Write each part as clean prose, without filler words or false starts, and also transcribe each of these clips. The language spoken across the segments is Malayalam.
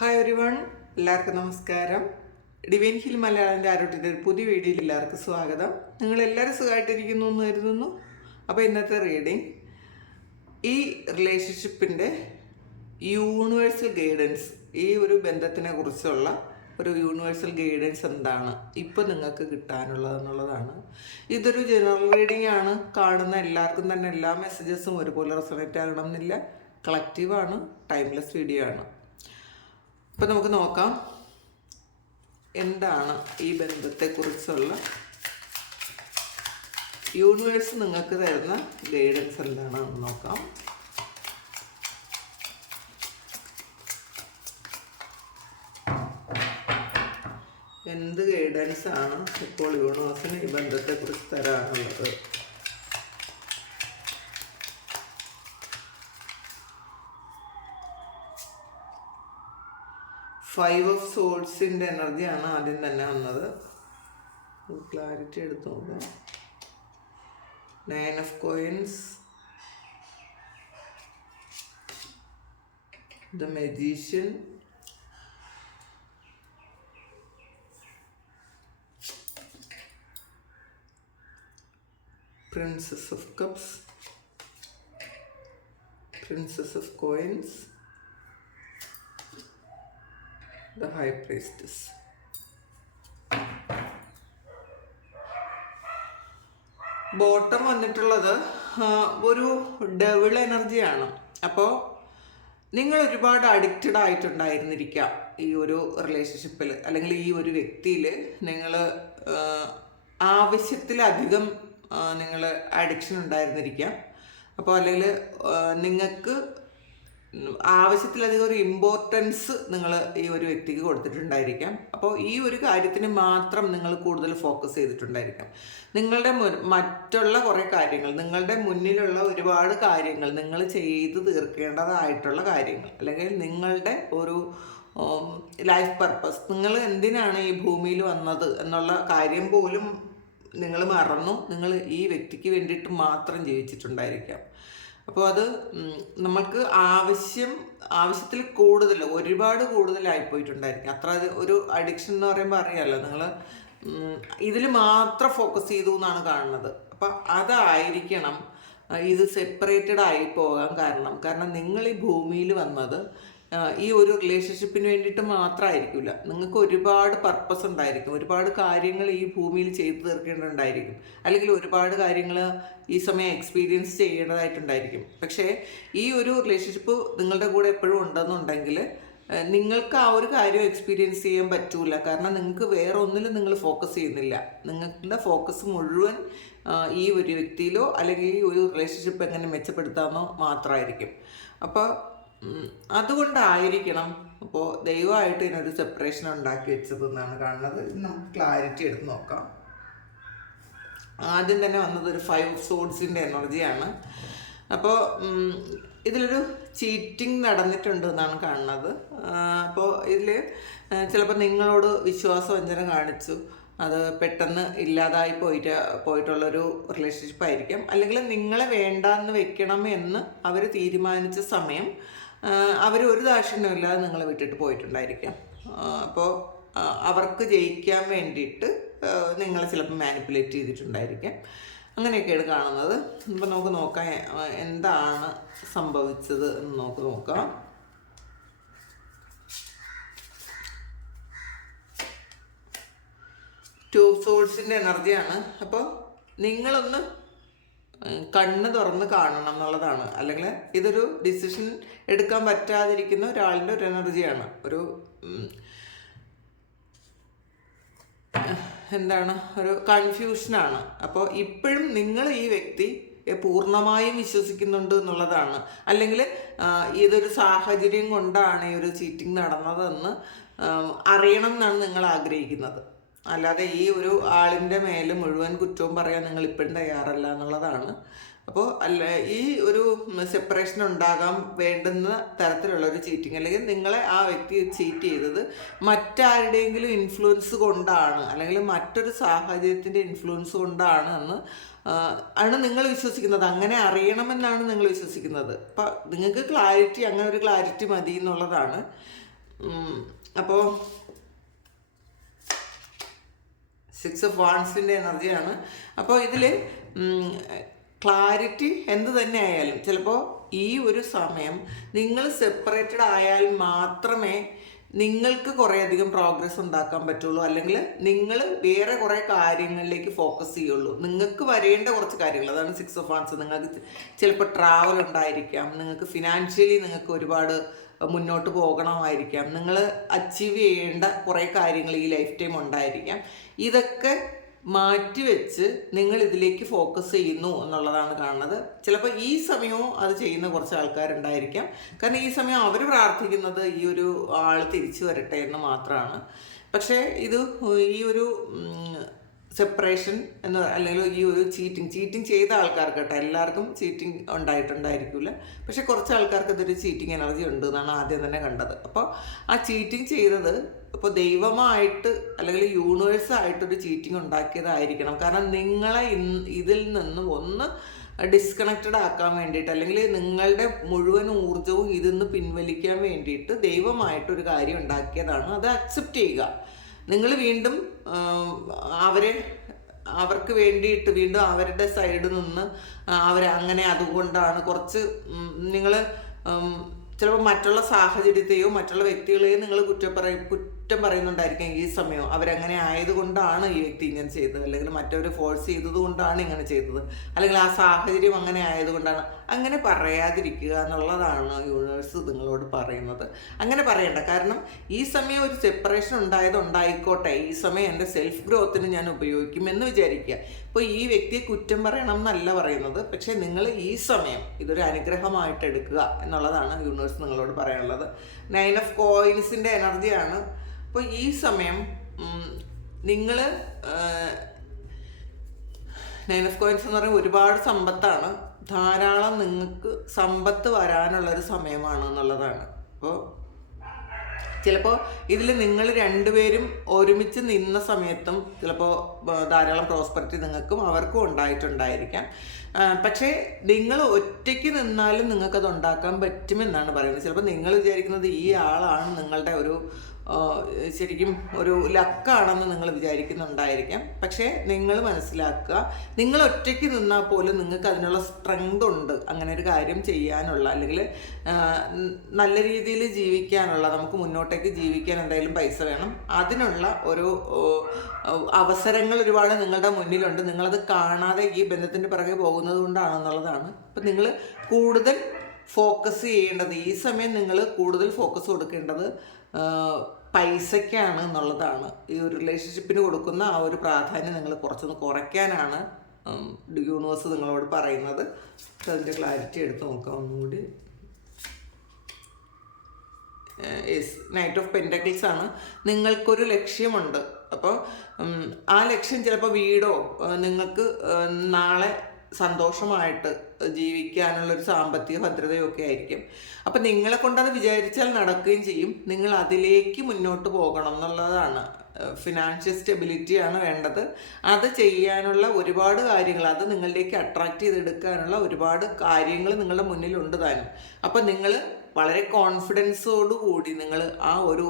ഹായ് എവരിവൺ, എല്ലാവർക്കും നമസ്കാരം. ഡിവൈൻ ഹിൽ മലയാളൻ്റെ ആരോഗ്യത്തിൻ്റെ ഒരു പുതിയ വീഡിയോയിൽ എല്ലാവർക്കും സ്വാഗതം. നിങ്ങളെല്ലാവരും സുഖമായിട്ടിരിക്കുന്നു എന്ന് കരുതുന്നു. അപ്പോൾ ഇന്നത്തെ റീഡിങ് ഈ റിലേഷൻഷിപ്പിൻ്റെ യൂണിവേഴ്സൽ ഗൈഡൻസ്, ഈ ഒരു ബന്ധത്തിനെ കുറിച്ചുള്ള ഒരു യൂണിവേഴ്സൽ ഗൈഡൻസ് എന്താണ് ഇപ്പോൾ നിങ്ങൾക്ക് കിട്ടാനുള്ളതെന്നുള്ളതാണ്. ഇതൊരു ജനറൽ റീഡിംഗ് ആണ്. കാണുന്ന എല്ലാവർക്കും തന്നെ എല്ലാ മെസ്സേജസും ഒരുപോലെ റെസൊണേറ്റ് ആകണമെന്നില്ല. കളക്റ്റീവാണ്, ടൈംലെസ് വീഡിയോ ആണ്. ഇപ്പം നമുക്ക് നോക്കാം എന്താണ് ഈ ബന്ധത്തെക്കുറിച്ചുള്ള യൂണിവേഴ്സ് നിങ്ങൾക്ക് തരുന്ന ഗൈഡൻസ് എന്താണെന്ന് നോക്കാം. എന്ത് ഗൈഡൻസ് ആണ് ഇപ്പോൾ യൂണിവേഴ്സിന് ഈ ബന്ധത്തെക്കുറിച്ച് തരാനുള്ളത്? ഫൈവ് ഓഫ് സോൾസിൻ്റെ എനർജിയാണ് ആദ്യം തന്നെ വന്നത്. ക്ലാരിറ്റി എടുത്ത് നോക്കാം. Nine of coins, the magician, princess of cups, princess of coins, the high priestess. Bottom വന്നിട്ടുള്ളത് ഒരു ഡെവിൾ എനർജിയാണ്. അപ്പോൾ നിങ്ങൾ ഒരുപാട് അഡിക്റ്റഡ് ആയിട്ടുണ്ടായിരുന്നിരിക്കാം ഈ ഒരു റിലേഷൻഷിപ്പിൽ, അല്ലെങ്കിൽ ഈ ഒരു വ്യക്തിയിൽ നിങ്ങൾ ആവശ്യത്തിലധികം നിങ്ങൾ അഡിക്ഷൻ ഉണ്ടായിരുന്നിരിക്കാം. അപ്പോൾ അല്ലെങ്കിൽ നിങ്ങൾക്ക് ആവശ്യത്തിലധികം ഒരു ഇമ്പോർട്ടൻസ് നിങ്ങൾ ഈ ഒരു വ്യക്തിക്ക് കൊടുത്തിട്ടുണ്ടായിരിക്കാം. അപ്പോൾ ഈ ഒരു കാര്യത്തിന് മാത്രം നിങ്ങൾ കൂടുതൽ ഫോക്കസ് ചെയ്തിട്ടുണ്ടായിരിക്കാം. നിങ്ങളുടെ മറ്റുള്ള കുറേ കാര്യങ്ങൾ, നിങ്ങളുടെ മുന്നിലുള്ള ഒരുപാട് കാര്യങ്ങൾ, നിങ്ങൾ ചെയ്ത് തീർക്കേണ്ടതായിട്ടുള്ള കാര്യങ്ങൾ, അല്ലെങ്കിൽ നിങ്ങളുടെ ഒരു ലൈഫ് പർപ്പസ്, നിങ്ങൾ എന്തിനാണ് ഈ ഭൂമിയിൽ വന്നത് എന്നുള്ള കാര്യം പോലും നിങ്ങൾ മറന്നു. നിങ്ങൾ ഈ വ്യക്തിക്ക് വേണ്ടിയിട്ട് മാത്രം ജീവിച്ചിട്ടുണ്ടായിരിക്കാം. അപ്പോൾ അത് നമുക്ക് ആവശ്യത്തിൽ കൂടുതൽ, ഒരുപാട് കൂടുതലായിപ്പോയിട്ടുണ്ടായിരിക്കും. അത്ര ഒരു അഡിക്ഷൻ എന്ന് പറയുമ്പോൾ അറിയാമല്ലോ, നിങ്ങൾ ഇതിൽ മാത്രം ഫോക്കസ് ചെയ്തു എന്നാണ് കാണുന്നത്. അപ്പം അതായിരിക്കണം ഇത് സെപ്പറേറ്റഡ് ആയി പോകാൻ കാരണം നിങ്ങൾ ഈ ഭൂമിയിൽ വന്നത് ഈ ഒരു റിലേഷൻഷിപ്പിന് വേണ്ടിയിട്ട് മാത്രമായിരിക്കില്ല. നിങ്ങൾക്ക് ഒരുപാട് പർപ്പസ് ഉണ്ടായിരിക്കും, ഒരുപാട് കാര്യങ്ങൾ ഈ ഭൂമിയിൽ ചെയ്തു തീർക്കേണ്ടതുണ്ടായിരിക്കും, അല്ലെങ്കിൽ ഒരുപാട് കാര്യങ്ങൾ ഈ സമയം എക്സ്പീരിയൻസ് ചെയ്യേണ്ടതായിട്ടുണ്ടായിരിക്കും. പക്ഷേ ഈ ഒരു റിലേഷൻഷിപ്പ് നിങ്ങളുടെ കൂടെ എപ്പോഴും ഉണ്ടെന്നുണ്ടെങ്കിൽ നിങ്ങൾക്ക് ആ ഒരു കാര്യം എക്സ്പീരിയൻസ് ചെയ്യാൻ പറ്റൂല. കാരണം നിങ്ങൾക്ക് വേറെ ഒന്നിലും നിങ്ങൾ ഫോക്കസ് ചെയ്യുന്നില്ല. നിങ്ങളുടെ ഫോക്കസ് മുഴുവൻ ഈ ഒരു വ്യക്തിയിലോ അല്ലെങ്കിൽ ഈ ഒരു റിലേഷൻഷിപ്പ് എങ്ങനെ മെച്ചപ്പെടുത്താമെന്നോ മാത്രമായിരിക്കും. അപ്പോൾ അതുകൊണ്ടായിരിക്കണം അപ്പോൾ ദൈവമായിട്ട് ഇതിനൊരു സെപ്പറേഷൻ ഉണ്ടാക്കി വെച്ചതെന്നാണ് കാണുന്നത്. നമുക്ക് ക്ലാരിറ്റി എടുത്ത് നോക്കാം. ആദ്യം തന്നെ വന്നത് ഒരു ഫൈവ് സോഡ്സിൻ്റെ എനർജിയാണ്. അപ്പോൾ ഇതിലൊരു ചീറ്റിംഗ് നടന്നിട്ടുണ്ട് എന്നാണ് കാണുന്നത്. അപ്പോൾ ഇതിൽ ചിലപ്പോൾ നിങ്ങളോട് വിശ്വാസവഞ്ചന കാണിച്ചു, അത് പെട്ടെന്ന് ഇല്ലാതായി പോയിട്ടുള്ളൊരു റിലേഷൻഷിപ്പ് ആയിരിക്കാം. അല്ലെങ്കിൽ നിങ്ങളെ വേണ്ടാന്ന് വെക്കണം എന്ന് അവർ തീരുമാനിച്ച സമയം അവർ ഒരു ദാക്ഷിണ്യമില്ലാതെ നിങ്ങളെ വിട്ടിട്ട് പോയിട്ടുണ്ടായിരിക്കാം. അപ്പോൾ അവർക്ക് ജയിക്കാൻ വേണ്ടിയിട്ട് നിങ്ങളെ ചിലപ്പോൾ മാനിപ്പുലേറ്റ് ചെയ്തിട്ടുണ്ടായിരിക്കാം. അങ്ങനെയൊക്കെയാണ് കാണുന്നത്. അപ്പോൾ നമുക്ക് നോക്കാം എന്താണ് സംഭവിച്ചത് എന്ന് നോക്കാം. ടു സോൾസിൻ്റെ എനർജിയാണ്. അപ്പോൾ നിങ്ങളൊന്ന് കണ്ണ് തുറന്ന് കാണണം എന്നുള്ളതാണ്. അല്ലെങ്കിൽ ഇതൊരു ഡിസിഷൻ എടുക്കാൻ പറ്റാതിരിക്കുന്ന ഒരാളിൻ്റെ ഒരു എനർജിയാണ്. ഒരു ഒരു കൺഫ്യൂഷനാണ്. അപ്പോൾ ഇപ്പോഴും നിങ്ങൾ ഈ വ്യക്തി പൂർണ്ണമായും വിശ്വസിക്കുന്നുണ്ട് എന്നുള്ളതാണ്. അല്ലെങ്കിൽ ഇതൊരു സാഹചര്യം കൊണ്ടാണ് ഈ ഒരു ചീറ്റിംഗ് നടന്നതെന്ന് അറിയണം എന്നാണ് നിങ്ങൾ ആഗ്രഹിക്കുന്നത്. അല്ലാതെ ഈ ഒരു ആളിൻ്റെ മേലെ മുഴുവൻ കുറ്റവും പറയാൻ നിങ്ങൾ ഇപ്പോഴും തയ്യാറല്ല എന്നുള്ളതാണ്. അപ്പോൾ ഈ ഒരു സെപ്പറേഷൻ ഉണ്ടാകാൻ വേണ്ടുന്ന തരത്തിലുള്ള ഒരു ചീറ്റിംഗ്, അല്ലെങ്കിൽ നിങ്ങളെ ആ വ്യക്തി ചീറ്റ് ചെയ്തത് മറ്റാരുടെയെങ്കിലും ഇൻഫ്ലുവൻസ് കൊണ്ടാണ്, അല്ലെങ്കിൽ മറ്റൊരു സാഹചര്യത്തിൻ്റെ ഇൻഫ്ലുവൻസ് കൊണ്ടാണ് ആണ് നിങ്ങൾ വിശ്വസിക്കുന്നത്. അങ്ങനെ അറിയണമെന്നാണ് നിങ്ങൾ വിശ്വസിക്കുന്നത്. അപ്പം നിങ്ങൾക്ക് അങ്ങനെ ഒരു ക്ലാരിറ്റി മതി എന്നുള്ളതാണ്. അപ്പോൾ 6 ഓഫ് വാൺസിൻ്റെ എനർജിയാണ്. അപ്പോൾ ഇതിൽ ക്ലാരിറ്റി എന്ത് തന്നെ ആയാലും ചിലപ്പോൾ ഈ ഒരു സമയം നിങ്ങൾ സെപ്പറേറ്റഡ് ആയാൽ മാത്രമേ നിങ്ങൾക്ക് കുറേയധികം പ്രോഗ്രസ് ഉണ്ടാക്കാൻ പറ്റുള്ളൂ, അല്ലെങ്കിൽ നിങ്ങൾ വേറെ കുറേ കാര്യങ്ങളിലേക്ക് ഫോക്കസ് ചെയ്യുള്ളൂ. നിങ്ങൾക്ക് വരേണ്ട കുറച്ച് കാര്യങ്ങൾ, അതാണ് 6 ഓഫ് വാൺസ്. നിങ്ങൾക്ക് ചിലപ്പോൾ ട്രാവൽ ഉണ്ടായിരിക്കാം, നിങ്ങൾക്ക് ഫിനാൻഷ്യലി നിങ്ങൾക്ക് ഒരുപാട് മുന്നോട്ട് പോകണമായിരിക്കാം, നിങ്ങൾ അച്ചീവ് ചെയ്യേണ്ട കുറേ കാര്യങ്ങൾ ഈ ലൈഫ് ടൈം ഉണ്ടായിരിക്കാം. ഇതൊക്കെ മാറ്റിവെച്ച് നിങ്ങൾ ഇതിലേക്ക് ഫോക്കസ് ചെയ്യുന്നു എന്നുള്ളതാണ് കാണുന്നത്. ചിലപ്പോൾ ഈ സമയവും അത് ചെയ്യുന്ന കുറച്ച് ആൾക്കാരുണ്ടായിരിക്കാം. കാരണം ഈ സമയം അവർ പ്രാർത്ഥിക്കുന്നത് ഈ ഒരു ആൾ തിരിച്ചു വരട്ടെ എന്ന് മാത്രമാണ്. പക്ഷേ ഇത് ഈ ഒരു സെപ്പറേഷൻ എന്ന് അല്ലെങ്കിൽ ഈ ഒരു ചീറ്റിംഗ് ചെയ്ത ആൾക്കാർക്ക് കേട്ടോ, എല്ലാവർക്കും ചീറ്റിംഗ് ഉണ്ടായിട്ടുണ്ടായിരിക്കില്ല. പക്ഷെ കുറച്ച് ആൾക്കാർക്ക് ഇതൊരു ചീറ്റിംഗ് എനർജി ഉണ്ട് എന്നാണ് ആദ്യം തന്നെ കണ്ടത്. അപ്പോൾ ആ ചീറ്റിംഗ് ചെയ്തത് ഇപ്പോൾ ദൈവമായിട്ട് അല്ലെങ്കിൽ യൂണിവേഴ്സായിട്ടൊരു ചീറ്റിംഗ് ഉണ്ടാക്കിയതായിരിക്കണം. കാരണം നിങ്ങളെ ഇതിൽ നിന്നും ഒന്ന് ഡിസ്കണക്റ്റഡ് ആക്കാൻ വേണ്ടിയിട്ട്, അല്ലെങ്കിൽ നിങ്ങളുടെ മുഴുവൻ ഊർജ്ജവും ഇതിൽ നിന്ന് പിൻവലിക്കാൻ വേണ്ടിയിട്ട് ദൈവമായിട്ടൊരു കാര്യം ഉണ്ടാക്കിയതാണ്. അത് അക്സെപ്റ്റ് ചെയ്യുക. നിങ്ങൾ വീണ്ടും അവർക്ക് വേണ്ടിയിട്ട് വീണ്ടും അവരുടെ സൈഡിൽ നിന്ന് അങ്ങനെ അതുകൊണ്ടാണ് കുറച്ച് നിങ്ങൾ ചിലപ്പോൾ മറ്റുള്ള സാഹചര്യത്തെയോ മറ്റുള്ള വ്യക്തികളെയോ നിങ്ങൾ കുറ്റം പറയുന്നുണ്ടായിരിക്കും ഈ സമയം. അവരങ്ങനെ ആയതുകൊണ്ടാണ് ഈ വ്യക്തി ഇങ്ങനെ ചെയ്തത്, അല്ലെങ്കിൽ മറ്റവർ ഫോഴ്സ് ചെയ്തത് കൊണ്ടാണ് ഇങ്ങനെ ചെയ്തത്, അല്ലെങ്കിൽ ആ സാഹചര്യം അങ്ങനെ ആയതുകൊണ്ടാണ്. അങ്ങനെ പറയാതിരിക്കുക എന്നുള്ളതാണ് യൂണിവേഴ്സ് നിങ്ങളോട് പറയുന്നത്. അങ്ങനെ പറയണ്ട. കാരണം ഈ സമയം ഒരു സെപ്പറേഷൻ ഉണ്ടായിക്കോട്ടെ, ഈ സമയം എൻ്റെ സെൽഫ് ഗ്രോത്തിന് ഞാൻ ഉപയോഗിക്കുമെന്ന് വിചാരിക്കുക. ഇപ്പോൾ ഈ വ്യക്തിയെ കുറ്റം പറയണം എന്നല്ല പറയുന്നത്, പക്ഷേ നിങ്ങൾ ഈ സമയം ഇതൊരു അനുഗ്രഹമായിട്ട് എടുക്കുക എന്നുള്ളതാണ് യൂണിവേഴ്സ് നിങ്ങളോട് പറയാനുള്ളത്. 9 ഓഫ് കോയിൻസിൻ്റെ എനർജിയാണ്. അപ്പോൾ ഈ സമയം നിങ്ങൾ 9 ഓഫ് കോയിൻസ് എന്ന് പറയുമ്പോൾ ഒരുപാട് സമ്പത്താണ്, ധാരാളം നിങ്ങൾക്ക് സമ്പത്ത് വരാനുള്ളൊരു സമയമാണ് എന്നുള്ളതാണ്. അപ്പോൾ ചിലപ്പോൾ ഇതിൽ നിങ്ങൾ രണ്ടുപേരും ഒരുമിച്ച് നിന്ന സമയത്തും ചിലപ്പോൾ ധാരാളം പ്രോസ്പെറിറ്റി നിങ്ങൾക്കും അവർക്കും ഉണ്ടായിട്ടുണ്ടായിരിക്കാം. പക്ഷേ നിങ്ങൾ ഒറ്റയ്ക്ക് നിന്നാലും നിങ്ങൾക്കത് ഉണ്ടാക്കാൻ പറ്റുമെന്നാണ് പറയുന്നത്. ചിലപ്പോൾ നിങ്ങൾ വിചാരിക്കുന്നത് ഈ ആളാണ് നിങ്ങളുടെ ഒരു ശരിക്കും ഒരു ലക്കാണെന്ന് നിങ്ങൾ വിചാരിക്കുന്നുണ്ടായിരിക്കാം. പക്ഷേ നിങ്ങൾ മനസ്സിലാക്കുക, നിങ്ങൾ ഒറ്റയ്ക്ക് നിന്നാൽ പോലും നിങ്ങൾക്ക് അതിനുള്ള സ്ട്രെങ്ത് ഉണ്ട് അങ്ങനെ ഒരു കാര്യം ചെയ്യാനുള്ള, അല്ലെങ്കിൽ നല്ല രീതിയിൽ ജീവിക്കാനുള്ള, നമുക്ക് മുന്നോട്ടേക്ക് ജീവിക്കാൻ എന്തായാലും പൈസ വേണം, അതിനുള്ള ഒരു അവസരങ്ങൾ ഒരുപാട് നിങ്ങളുടെ മുന്നിലുണ്ട്. നിങ്ങളത് കാണാതെ ഈ ബന്ധത്തിൻ്റെ പിറകെ പോകുന്നത് കൊണ്ടാണെന്നുള്ളതാണ്. അപ്പം നിങ്ങൾ കൂടുതൽ ഫോക്കസ് ചെയ്യേണ്ടത് ഈ സമയം, നിങ്ങൾ കൂടുതൽ ഫോക്കസ് കൊടുക്കേണ്ടത് പൈസയ്ക്കാണ് എന്നുള്ളതാണ്. ഈ ഒരു റിലേഷൻഷിപ്പിന് കൊടുക്കുന്ന ആ ഒരു പ്രാധാന്യം നിങ്ങൾ കുറച്ചൊന്ന് കുറയ്ക്കാനാണ് യൂണിവേഴ്സ് നിങ്ങളോട് പറയുന്നത്. അതിൻ്റെ ക്ലാരിറ്റി എടുത്ത് നോക്കാം ഒന്നുകൂടി. നൈറ്റ് ഓഫ് പെൻറ്റക്കിൾസ് ആണ്. നിങ്ങൾക്കൊരു ലക്ഷ്യമുണ്ട്. അപ്പോൾ ആ ലക്ഷ്യം ചിലപ്പോൾ വീടോ, നിങ്ങൾക്ക് നാളെ സന്തോഷമായിട്ട് ജീവിക്കാനുള്ളൊരു സാമ്പത്തിക ഭദ്രതയോ ഒക്കെ ആയിരിക്കും. അപ്പം നിങ്ങളെ കൊണ്ടത് വിചാരിച്ചാൽ നടക്കുകയും ചെയ്യും. നിങ്ങൾ അതിലേക്ക് മുന്നോട്ട് പോകണം എന്നുള്ളതാണ്. ഫിനാൻഷ്യൽ സ്റ്റെബിലിറ്റിയാണ് വേണ്ടത്. അത് ചെയ്യാനുള്ള ഒരുപാട് കാര്യങ്ങൾ, അത് നിങ്ങളിലേക്ക് അട്രാക്റ്റ് ചെയ്തെടുക്കാനുള്ള ഒരുപാട് കാര്യങ്ങൾ നിങ്ങളുടെ മുന്നിലുണ്ട് താനും. അപ്പം നിങ്ങൾ വളരെ കോൺഫിഡൻസോടു കൂടി നിങ്ങൾ ആ ഒരു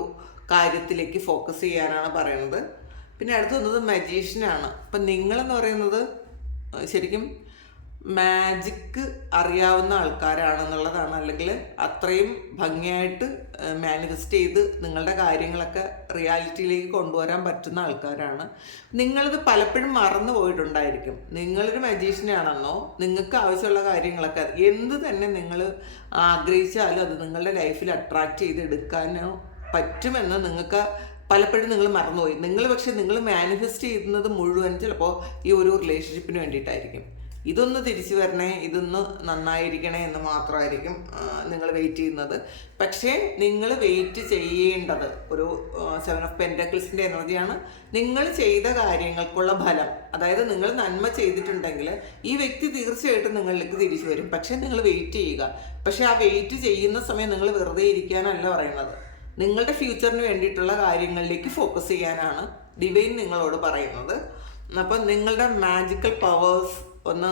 കാര്യത്തിലേക്ക് ഫോക്കസ് ചെയ്യാനാണ് പറയുന്നത്. പിന്നെ അടുത്ത് വന്നത് മജീഷ്യനാണ്. അപ്പം നിങ്ങളെന്ന് പറയുന്നത് ശരിക്കും മാജിക്ക് അറിയാവുന്ന ആൾക്കാരാണെന്നുള്ളതാണ്. അല്ലെങ്കിൽ അത്രയും ഭംഗിയായിട്ട് മാനിഫെസ്റ്റ് ചെയ്ത് നിങ്ങളുടെ കാര്യങ്ങളൊക്കെ റിയാലിറ്റിയിലേക്ക് കൊണ്ടുവരാൻ പറ്റുന്ന ആൾക്കാരാണ്. നിങ്ങളിത് പലപ്പോഴും മറന്നു പോയിട്ടുണ്ടായിരിക്കും. നിങ്ങളൊരു മജീഷ്യനാണെന്നോ, നിങ്ങൾക്ക് ആവശ്യമുള്ള കാര്യങ്ങളൊക്കെ എന്ത് തന്നെ നിങ്ങൾ ആഗ്രഹിച്ചാലും അത് നിങ്ങളുടെ ലൈഫിൽ അട്രാക്റ്റ് ചെയ്തെടുക്കാനോ പറ്റുമെന്ന് നിങ്ങൾക്ക് പലപ്പോഴും നിങ്ങൾ മറന്നുപോയി. പക്ഷേ നിങ്ങൾ മാനിഫെസ്റ്റ് ചെയ്യുന്നത് മുഴുവൻ ചിലപ്പോൾ ഈ ഒരു റിലേഷൻഷിപ്പിന് വേണ്ടിയിട്ടായിരിക്കും. ഇതൊന്ന് തിരിച്ചു വരണേ, ഇതൊന്ന് നന്നായിരിക്കണേ എന്ന് മാത്രമായിരിക്കും നിങ്ങൾ വെയിറ്റ് ചെയ്യുന്നത്. പക്ഷേ നിങ്ങൾ വെയിറ്റ് ചെയ്യേണ്ടത് ഒരു 7 ഓഫ് പെൻറ്റക്കിൾസിൻ്റെ എനർജിയാണ്. നിങ്ങൾ ചെയ്ത കാര്യങ്ങൾക്കുള്ള ഫലം, അതായത് നിങ്ങൾ നന്മ ചെയ്തിട്ടുണ്ടെങ്കിൽ ഈ വ്യക്തി തീർച്ചയായിട്ടും നിങ്ങളിലേക്ക് തിരിച്ചു വരും. പക്ഷേ നിങ്ങൾ വെയിറ്റ് ചെയ്യുക. പക്ഷേ ആ വെയിറ്റ് ചെയ്യുന്ന സമയം നിങ്ങൾ വെറുതെ ഇരിക്കാനല്ല പറയുന്നത്. നിങ്ങളുടെ ഫ്യൂച്ചറിന് വേണ്ടിയിട്ടുള്ള കാര്യങ്ങളിലേക്ക് ഫോക്കസ് ചെയ്യാനാണ് ഡിവൈൻ നിങ്ങളോട് പറയുന്നത്. അപ്പം നിങ്ങളുടെ മാജിക്കൽ പവേഴ്സ് ഒന്ന്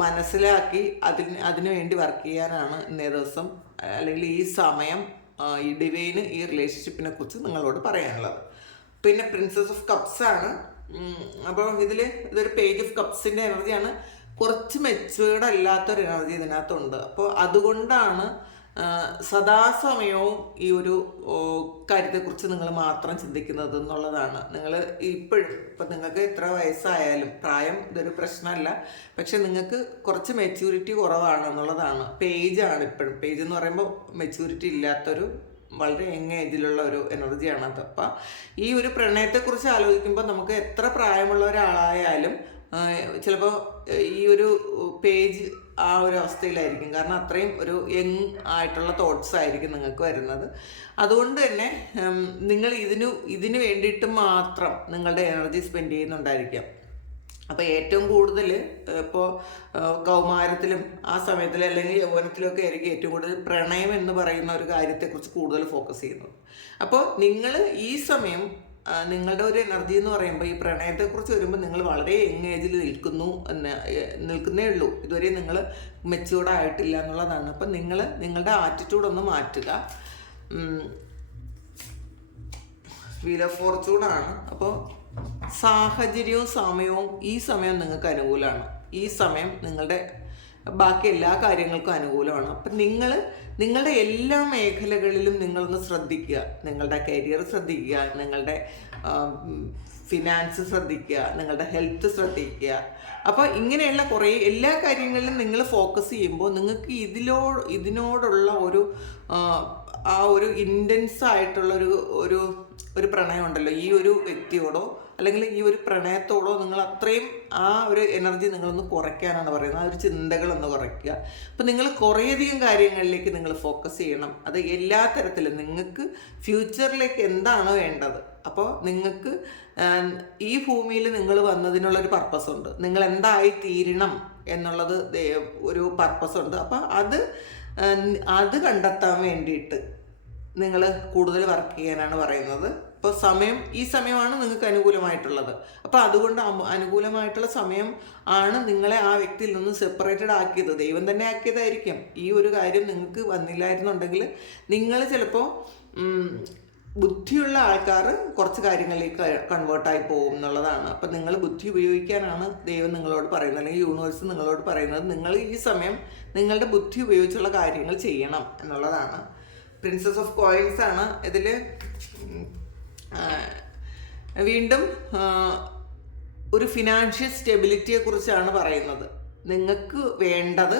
മനസ്സിലാക്കി അതിനു വേണ്ടി വർക്ക് ചെയ്യാനാണ് ഇന്നേ ദിവസം അല്ലെങ്കിൽ ഈ സമയം ഈ ഡിവൈന് ഈ റിലേഷൻഷിപ്പിനെ കുറിച്ച് നിങ്ങളോട് പറയാനുള്ളത്. പിന്നെ പ്രിൻസസ് ഓഫ് കപ്സ് ആണ്. അപ്പോൾ ഇതൊരു പേജ് ഓഫ് കപ്സിൻ്റെ എനർജിയാണ്. കുറച്ച് മെച്ചുവേർഡ് അല്ലാത്തൊരു എനർജി ഇതിനകത്തുണ്ട്. അപ്പോൾ അതുകൊണ്ടാണ് സദാസമയവും ഈ ഒരു കാര്യത്തെക്കുറിച്ച് നിങ്ങൾ മാത്രം ചിന്തിക്കുന്നത് എന്നുള്ളതാണ്. നിങ്ങൾ ഇപ്പോഴും ഇപ്പം നിങ്ങൾക്ക് എത്ര വയസ്സായാലും പ്രായം ഇതൊരു പ്രശ്നമല്ല, പക്ഷെ നിങ്ങൾക്ക് കുറച്ച് മെച്യൂരിറ്റി കുറവാണ് എന്നുള്ളതാണ്. പേജാണ് ഇപ്പോഴും. പേജ് എന്ന് പറയുമ്പോൾ മെച്യൂരിറ്റി ഇല്ലാത്തൊരു വളരെ യങ് ഏജിലുള്ള ഒരു എനർജിയാണത്. അപ്പം ഈ ഒരു പ്രണയത്തെക്കുറിച്ച് ആലോചിക്കുമ്പോൾ നമുക്ക് എത്ര പ്രായമുള്ള ഒരാളായാലും ചിലപ്പോൾ ഈ ഒരു പേജ് ആ ഒരു അവസ്ഥയിലായിരിക്കും. കാരണം അത്രയും ഒരു യങ് ആയിട്ടുള്ള തോട്ട്സ് ആയിരിക്കും നിങ്ങൾക്ക് വരുന്നത്. അതുകൊണ്ട് തന്നെ നിങ്ങൾ ഇതിന് വേണ്ടിയിട്ട് മാത്രം നിങ്ങളുടെ എനർജി സ്പെൻഡ് ചെയ്യുന്നുണ്ടായിരിക്കാം. അപ്പോൾ ഏറ്റവും കൂടുതൽ ഇപ്പോൾ കൗമാരത്തിലും ആ സമയത്തിൽ അല്ലെങ്കിൽ യൗവനത്തിലൊക്കെ ആയിരിക്കും ഏറ്റവും കൂടുതൽ പ്രണയം എന്ന് പറയുന്ന ഒരു കാര്യത്തെക്കുറിച്ച് കൂടുതൽ ഫോക്കസ് ചെയ്യുന്നത്. അപ്പോൾ നിങ്ങൾ ഈ സമയം നിങ്ങളുടെ ഒരു എനർജി എന്ന് പറയുമ്പോൾ ഈ പ്രണയത്തെക്കുറിച്ച് വരുമ്പോൾ നിങ്ങൾ വളരെ യങ് ഏജിൽ നിൽക്കുന്നേ ഉള്ളൂ. ഇതുവരെ നിങ്ങൾ മെച്യൂർഡ് ആയിട്ടില്ല എന്നുള്ളതാണ്. അപ്പം നിങ്ങളുടെ ആറ്റിറ്റ്യൂഡ് ഒന്ന് മാറ്റുക. വീൽ ഓഫ് ഫോർച്യൂണാണ്. അപ്പോൾ സാഹചര്യവും സമയവും ഈ സമയം നിങ്ങൾക്ക് അനുകൂലമാണ്. ഈ സമയം നിങ്ങളുടെ ബാക്കി എല്ലാ കാര്യങ്ങൾക്കും അനുകൂലമാണ്. അപ്പം നിങ്ങളുടെ എല്ലാ മേഖലകളിലും നിങ്ങളൊന്ന് ശ്രദ്ധിക്കുക. നിങ്ങളുടെ കരിയർ ശ്രദ്ധിക്കുക, നിങ്ങളുടെ ഫിനാൻസ് ശ്രദ്ധിക്കുക, നിങ്ങളുടെ ഹെൽത്ത് ശ്രദ്ധിക്കുക. അപ്പോൾ ഇങ്ങനെയുള്ള കുറേ എല്ലാ കാര്യങ്ങളിലും നിങ്ങൾ ഫോക്കസ് ചെയ്യുമ്പോൾ നിങ്ങൾക്ക് ഇതിനോടുള്ള ആ ഒരു ഇൻറ്റൻസ് ആയിട്ടുള്ള ഒരു പ്രണയം ഉണ്ടല്ലോ, ഈ ഒരു വ്യക്തിയോടോ അല്ലെങ്കിൽ ഈ ഒരു പ്രണയത്തോടോ നിങ്ങൾ അത്രയും ആ ഒരു എനർജി നിങ്ങളൊന്ന് കുറയ്ക്കാനാണ് പറയുന്നത്. ആ ഒരു ചിന്തകളൊന്ന് കുറയ്ക്കുക. അപ്പം നിങ്ങൾ കുറേയധികം കാര്യങ്ങളിലേക്ക് നിങ്ങൾ ഫോക്കസ് ചെയ്യണം. അത് എല്ലാ തരത്തിലും നിങ്ങൾക്ക് ഫ്യൂച്ചറിലേക്ക് എന്താണ് വേണ്ടത്. അപ്പോൾ നിങ്ങൾക്ക് ഈ ഭൂമിയിൽ നിങ്ങൾ വന്നതിനുള്ളൊരു പർപ്പസ് ഉണ്ട്. നിങ്ങൾ എന്തായി തീരണം എന്നുള്ളത് ഒരു പർപ്പസ് ഉണ്ട്. അപ്പം അത് കണ്ടെത്താൻ വേണ്ടിയിട്ട് നിങ്ങൾ കൂടുതൽ വർക്ക് ചെയ്യാനാണ് പറയുന്നത്. ഇപ്പോൾ ഈ സമയമാണ് നിങ്ങൾക്ക് അനുകൂലമായിട്ടുള്ളത്. അപ്പോൾ അതുകൊണ്ട് അനുകൂലമായിട്ടുള്ള സമയം ആണ് നിങ്ങളെ ആ വ്യക്തിയിൽ നിന്ന് സെപ്പറേറ്റഡ് ആക്കിയത്. ദൈവം തന്നെ ആക്കിയതായിരിക്കും. ഈ ഒരു കാര്യം നിങ്ങൾക്ക് വന്നില്ലായിരുന്നുണ്ടെങ്കിൽ നിങ്ങൾ ചിലപ്പോൾ ബുദ്ധിയുള്ള ആൾക്കാർ കുറച്ച് കാര്യങ്ങളിലേക്ക് കൺവേർട്ടായി പോകും എന്നുള്ളതാണ്. അപ്പം നിങ്ങൾ ബുദ്ധി ഉപയോഗിക്കാനാണ് ദൈവം നിങ്ങളോട് പറയുന്നത്, അല്ലെങ്കിൽ യൂണിവേഴ്സ് നിങ്ങളോട് പറയുന്നത്. നിങ്ങൾ ഈ സമയം നിങ്ങളുടെ ബുദ്ധി ഉപയോഗിച്ചുള്ള കാര്യങ്ങൾ ചെയ്യണം എന്നുള്ളതാണ്. പ്രിൻസസ് ഓഫ് കോയിൻസ് ആണ് ഇതിൽ. വീണ്ടും ഒരു ഫിനാൻഷ്യൽ സ്റ്റെബിലിറ്റിയെ കുറിച്ചാണ് പറയുന്നത്. നിങ്ങൾക്ക് വേണ്ടത്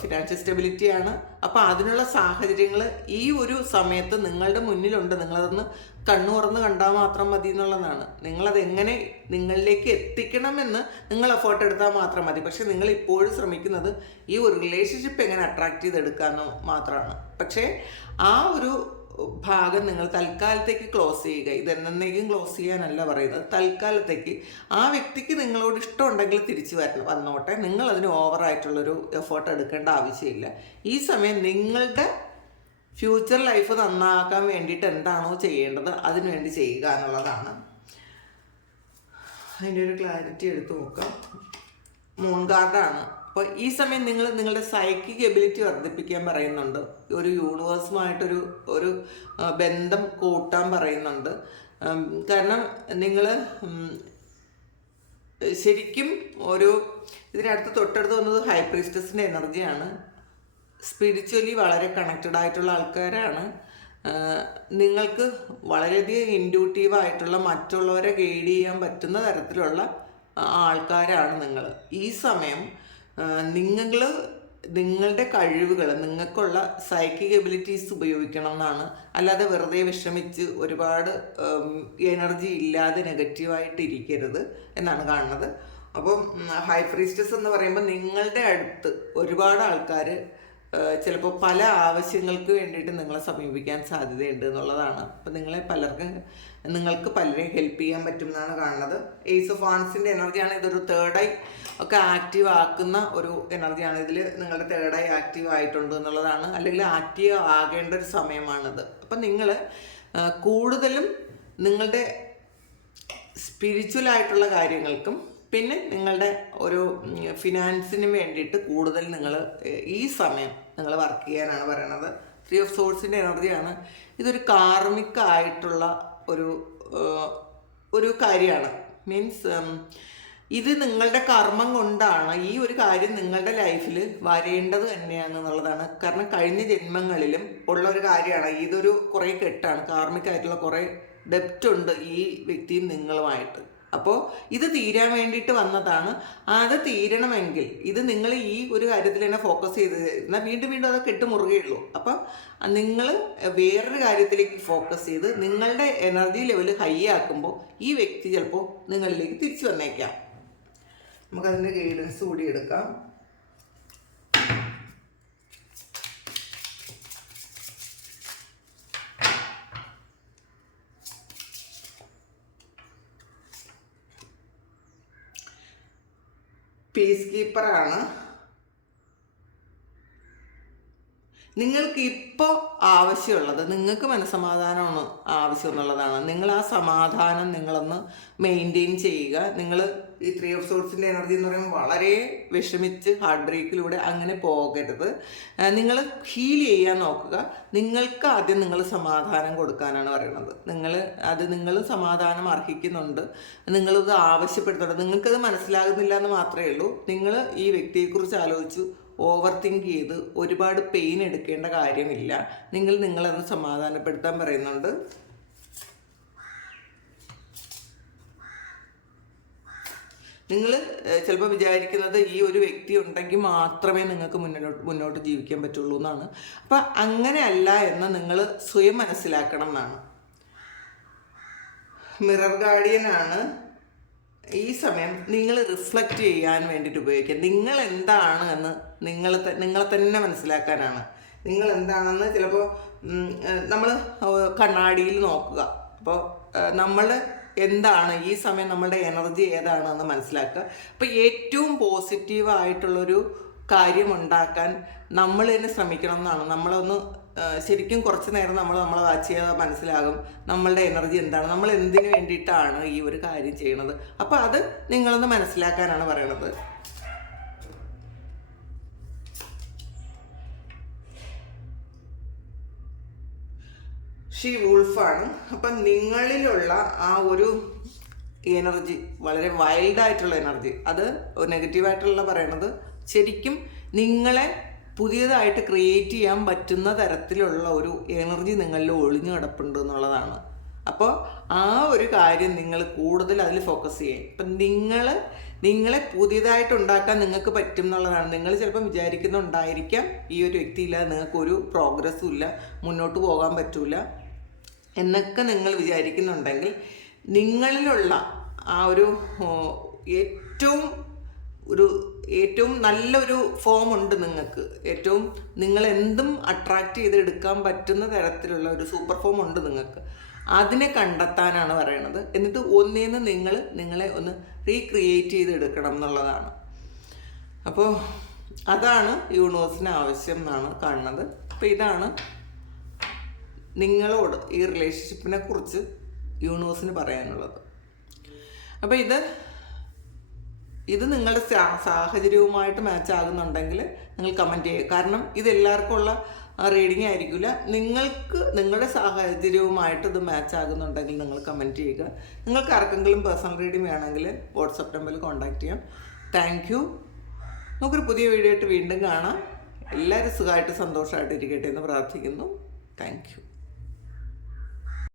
ഫിനാൻഷ്യൽ സ്റ്റെബിലിറ്റിയാണ്. അപ്പോൾ അതിനുള്ള സാഹചര്യങ്ങൾ ഈ ഒരു സമയത്ത് നിങ്ങളുടെ മുന്നിലുണ്ട്. നിങ്ങളതൊന്ന് കണ്ണു തുറന്ന് കണ്ടാൽ മാത്രം മതി എന്നുള്ളതാണ്. നിങ്ങളതെങ്ങനെ നിങ്ങളിലേക്ക് എത്തിക്കണമെന്ന് നിങ്ങൾ എഫേർട്ട് എടുത്താൽ മാത്രം മതി. പക്ഷെ നിങ്ങൾ ഇപ്പോഴും ശ്രമിക്കുന്നത് ഈ ഒരു റിലേഷൻഷിപ്പ് എങ്ങനെ അട്രാക്റ്റ് ചെയ്തെടുക്കാമെന്ന് മാത്രമാണ്. പക്ഷേ ആ ഒരു ഭാഗം നിങ്ങൾ തൽക്കാലത്തേക്ക് ക്ലോസ് ചെയ്യുക. ഇതെന്നേക്കും ക്ലോസ് ചെയ്യാനല്ല പറയുന്നത്. തൽക്കാലത്തേക്ക് ആ വ്യക്തിക്ക് നിങ്ങളോട് ഇഷ്ടമുണ്ടെങ്കിൽ തിരിച്ചു വന്നോട്ടെ. നിങ്ങളതിന് ഓവറായിട്ടുള്ളൊരു എഫേർട്ട് എടുക്കേണ്ട ആവശ്യമില്ല. ഈ സമയം നിങ്ങളുടെ ഫ്യൂച്ചർ ലൈഫ് നന്നാക്കാൻ വേണ്ടിയിട്ട് എന്താണോ ചെയ്യേണ്ടത് അതിനുവേണ്ടി ചെയ്യുക എന്നുള്ളതാണ്. അതിൻ്റെ ഒരു ക്ലാരിറ്റി എടുത്ത് നോക്കാം. മൂൺ കാർഡാണ്. അപ്പോൾ ഈ സമയം നിങ്ങളുടെ സൈക്കിക് എബിലിറ്റി വർദ്ധിപ്പിക്കാൻ പറയുന്നുണ്ട്. ഒരു യൂണിവേഴ്സുമായിട്ടൊരു ബന്ധം കൂട്ടാൻ പറയുന്നുണ്ട്. കാരണം നിങ്ങൾ ശരിക്കും ഇതിനടുത്ത് തൊട്ടടുത്ത് വന്നത് ഹൈ പ്രീസ്റ്റസിൻ്റെ എനർജിയാണ്. സ്പിരിച്വലി വളരെ കണക്റ്റഡ് ആയിട്ടുള്ള ആൾക്കാരാണ്. നിങ്ങൾക്ക് വളരെയധികം ഇൻഡ്യൂട്ടീവായിട്ടുള്ള മറ്റുള്ളവരെ ഗൈഡ് ചെയ്യാൻ പറ്റുന്ന തരത്തിലുള്ള ആൾക്കാരാണ് നിങ്ങൾ. ഈ സമയം നിങ്ങളുടെ കഴിവുകൾ, നിങ്ങൾക്കുള്ള സൈക്കിക് എബിലിറ്റീസ് ഉപയോഗിക്കണം എന്നാണ്. അല്ലാതെ വെറുതെ വിഷമിച്ച് ഒരുപാട് എനർജി ഇല്ലാതെ നെഗറ്റീവായിട്ട് ഇരിക്കരുത് എന്നാണ് കാണുന്നത്. അപ്പം ഹൈ പ്രീസ്റ്റസ് എന്ന് പറയുമ്പോൾ നിങ്ങളുടെ അടുത്ത് ഒരുപാട് ആൾക്കാർ ചിലപ്പോൾ പല ആവശ്യങ്ങൾക്ക് വേണ്ടിയിട്ട് നിങ്ങളെ സമീപിക്കാൻ സാധ്യതയുണ്ട് എന്നുള്ളതാണ്. അപ്പം നിങ്ങൾക്ക് പലരെയും ഹെൽപ്പ് ചെയ്യാൻ പറ്റും എന്നാണ് കാണുന്നത്. ഏസ് ഓഫ് വാൻസിൻ്റെ എനർജിയാണ്. ഇതൊരു തേർഡ് ഐ ഒക്കെ ആക്റ്റീവ് ആക്കുന്ന ഒരു എനർജിയാണ്. ഇതിൽ നിങ്ങളുടെ തേർഡ് ഐ ആക്റ്റീവ് ആയിട്ടുണ്ട് എന്നുള്ളതാണ്, അല്ലെങ്കിൽ ആക്റ്റീവ് ആകേണ്ട ഒരു സമയമാണിത്. അപ്പം നിങ്ങൾ കൂടുതലും നിങ്ങളുടെ സ്പിരിച്വലായിട്ടുള്ള കാര്യങ്ങൾക്കും പിന്നെ നിങ്ങളുടെ ഒരു ഫിനാൻസിന് വേണ്ടിയിട്ട് കൂടുതൽ നിങ്ങൾ ഈ സമയം നിങ്ങൾ വർക്ക് ചെയ്യാനാണ് പറയണത്. 3 ഓഫ് സോഴ്സിൻ്റെ എനർജിയാണ്. ഇതൊരു കാർമികമായിട്ടുള്ള ഒരു ഒരു കാര്യമാണ്. മീൻസ് ഇത് നിങ്ങളുടെ കർമ്മം കൊണ്ടാണ് ഈ ഒരു കാര്യം നിങ്ങളുടെ ലൈഫിൽ വരേണ്ടത് തന്നെയാണെന്നുള്ളതാണ്. കാരണം കഴിഞ്ഞ ജന്മങ്ങളിലും ഉള്ള ഒരു കാര്യമാണ്. ഇതൊരു കുറേ കെട്ടാണ്, കാർമികമായിട്ടുള്ള കുറേ ഡെപ്റ്റ് ഉണ്ട് ഈ വ്യക്തിയും നിങ്ങളുമായിട്ട്. അപ്പോൾ ഇത് തീരാൻ വേണ്ടിയിട്ട് വന്നതാണ്. അത് തീരണമെങ്കിൽ ഇത് നിങ്ങൾ ഈ ഒരു കാര്യത്തിൽ തന്നെ ഫോക്കസ് ചെയ്ത് എന്നാൽ വീണ്ടും വീണ്ടും അത് കെട്ടുമുറുകയുള്ളൂ. അപ്പം നിങ്ങൾ വേറൊരു കാര്യത്തിലേക്ക് ഫോക്കസ് ചെയ്ത് നിങ്ങളുടെ എനർജി ലെവൽ ഹൈ ആക്കുമ്പോൾ ഈ വ്യക്തി ചിലപ്പോൾ നിങ്ങളിലേക്ക് തിരിച്ചു വന്നേക്കാം. നമുക്കതിൻ്റെ ഗൈഡൻസ് കൂടി എടുക്കാം. പീസ് കീപ്പറാണ്. നിങ്ങൾക്ക് ഇപ്പോൾ ആവശ്യമുള്ളത്, നിങ്ങൾക്ക് മനസ്സമാധാനമാണ് ആവശ്യം എന്നുള്ളതാണ്. നിങ്ങൾ ആ സമാധാനം നിങ്ങളൊന്ന് മെയിൻറ്റെയിൻ ചെയ്യുക. നിങ്ങൾ ഈ 3 ഓഫ് സോഴ്സിൻ്റെ എനർജി എന്ന് പറയുമ്പോൾ വളരെ വിഷമിച്ച് ഹാർട്ട് ബ്രേക്കിലൂടെ അങ്ങനെ പോകരുത്. നിങ്ങൾ ഹീൽ ചെയ്യാൻ നോക്കുക. നിങ്ങൾക്ക് ആദ്യം നിങ്ങൾ സമാധാനം കൊടുക്കാനാണ് പറയുന്നത്. നിങ്ങൾ സമാധാനം അർഹിക്കുന്നുണ്ട്, നിങ്ങളിത് ആവശ്യപ്പെടുന്നുണ്ട്. നിങ്ങൾക്കത് മനസ്സിലാകുന്നില്ല എന്ന് മാത്രമേ ഉള്ളൂ. നിങ്ങൾ ഈ വ്യക്തിയെക്കുറിച്ച് ആലോചിച്ചു ഓവർ തിങ്ക് ചെയ്ത് ഒരുപാട് പെയിൻ എടുക്കേണ്ട കാര്യമില്ല. നിങ്ങളത് സമാധാനപ്പെടുത്താൻ പറയുന്നുണ്ട്. നിങ്ങൾ ചിലപ്പോൾ വിചാരിക്കുന്നത് ഈ ഒരു വ്യക്തി ഉണ്ടെങ്കിൽ മാത്രമേ നിങ്ങൾക്ക് മുന്നോട്ട് ജീവിക്കാൻ പറ്റുള്ളൂ എന്നാണ്. അപ്പം അങ്ങനെയല്ല എന്ന് നിങ്ങൾ സ്വയം മനസ്സിലാക്കണം എന്നാണ്. മിറർ ഗാർഡിയനാണ്. ഈ സമയം നിങ്ങൾ റിഫ്ലക്റ്റ് ചെയ്യാൻ വേണ്ടിയിട്ട് ഉപയോഗിക്കുക. നിങ്ങൾ എന്താണ് എന്ന് നിങ്ങളെ തന്നെ മനസ്സിലാക്കാനാണ്. നിങ്ങൾ എന്താണെന്ന് ചിലപ്പോൾ നമ്മൾ കണ്ണാടിയിൽ നോക്കുക. അപ്പോൾ നമ്മൾ എന്താണ് ഈ സമയം നമ്മളുടെ എനർജി ഏതാണെന്ന് മനസ്സിലാക്കുക. അപ്പോൾ ഏറ്റവും പോസിറ്റീവായിട്ടുള്ളൊരു കാര്യം ഉണ്ടാക്കാൻ നമ്മൾ തന്നെ ശ്രമിക്കണം എന്നാണ്. നമ്മളൊന്ന് ശരിക്കും കുറച്ച് നേരം നമ്മളെ വാച്ച് ചെയ്താൽ മനസ്സിലാകും നമ്മളുടെ എനർജി എന്താണ്, നമ്മൾ എന്തിനു വേണ്ടിയിട്ടാണ് ഈ ഒരു കാര്യം ചെയ്യണത്. അപ്പോൾ അത് നിങ്ങളൊന്ന് മനസ്സിലാക്കാനാണ് പറയണത്. ഷീ വൂൾഫാണ്. അപ്പം നിങ്ങളിലുള്ള ആ ഒരു എനർജി വളരെ വൈൽഡായിട്ടുള്ള എനർജി, അത് നെഗറ്റീവായിട്ടുള്ള പറയണത് ശരിക്കും നിങ്ങളെ പുതിയതായിട്ട് ക്രിയേറ്റ് ചെയ്യാൻ പറ്റുന്ന തരത്തിലുള്ള ഒരു എനർജി നിങ്ങളിൽ ഒളിഞ്ഞു കിടപ്പുണ്ട് എന്നുള്ളതാണ്. അപ്പോൾ ആ ഒരു കാര്യം നിങ്ങൾ കൂടുതൽ അതിൽ ഫോക്കസ് ചെയ്യും. ഇപ്പം നിങ്ങളെ പുതിയതായിട്ട് ഉണ്ടാക്കാൻ നിങ്ങൾക്ക് പറ്റും എന്നുള്ളതാണ്. നിങ്ങൾ ചിലപ്പം വിചാരിക്കുന്നുണ്ടായിരിക്കാം ഈ ഒരു വ്യക്തിയില്ലാതെ നിങ്ങൾക്കൊരു പ്രോഗ്രസ്സും ഇല്ല, മുന്നോട്ട് പോകാൻ പറ്റില്ല എന്നൊക്കെ നിങ്ങൾ വിചാരിക്കുന്നുണ്ടെങ്കിൽ നിങ്ങളിലുള്ള ആ ഒരു ഏറ്റവും നല്ലൊരു ഫോം ഉണ്ട് നിങ്ങൾക്ക്. നിങ്ങളെന്തും അട്രാക്റ്റ് ചെയ്തെടുക്കാൻ പറ്റുന്ന തരത്തിലുള്ള ഒരു സൂപ്പർ ഫോം ഉണ്ട് നിങ്ങൾക്ക്. അതിനെ കണ്ടെത്താനാണ് പറയണത്. എന്നിട്ട് ഒന്നേന്ന് നിങ്ങളെ ഒന്ന് റീക്രിയേറ്റ് ചെയ്തെടുക്കണം എന്നുള്ളതാണ്. അപ്പോൾ അതാണ് യൂണിവേഴ്സിന് ആവശ്യം എന്നാണ് കാണുന്നത്. അപ്പോൾ ഇതാണ് നിങ്ങളോട് ഈ റിലേഷൻഷിപ്പിനെ കുറിച്ച് യൂണിവേഴ്സിന് പറയാനുള്ളത്. അപ്പോൾ ഇത് നിങ്ങളുടെ സാഹചര്യവുമായിട്ട് മാച്ച് ആകുന്നുണ്ടെങ്കിൽ നിങ്ങൾ കമൻറ്റ് ചെയ്യുക. കാരണം ഇതെല്ലാവർക്കും ഉള്ള റീഡിംഗ് ആയിരിക്കില്ല. നിങ്ങളുടെ സാഹചര്യവുമായിട്ട് ഇത് മാച്ച് ആകുന്നുണ്ടെങ്കിൽ നിങ്ങൾ കമൻറ്റ് ചെയ്യുക. നിങ്ങൾക്ക് ആർക്കെങ്കിലും പേഴ്സണൽ റീഡിംഗ് വേണമെങ്കിൽ വാട്സപ്പ് നമ്പറിൽ കോൺടാക്റ്റ് ചെയ്യാം. Thank you. നമുക്കൊരു പുതിയ വീഡിയോ ആയിട്ട് വീണ്ടും കാണാം. എല്ലാവരും സുഖമായിട്ട് സന്തോഷമായിട്ട് ഇരിക്കട്ടെ എന്ന് പ്രാർത്ഥിക്കുന്നു. Thank you.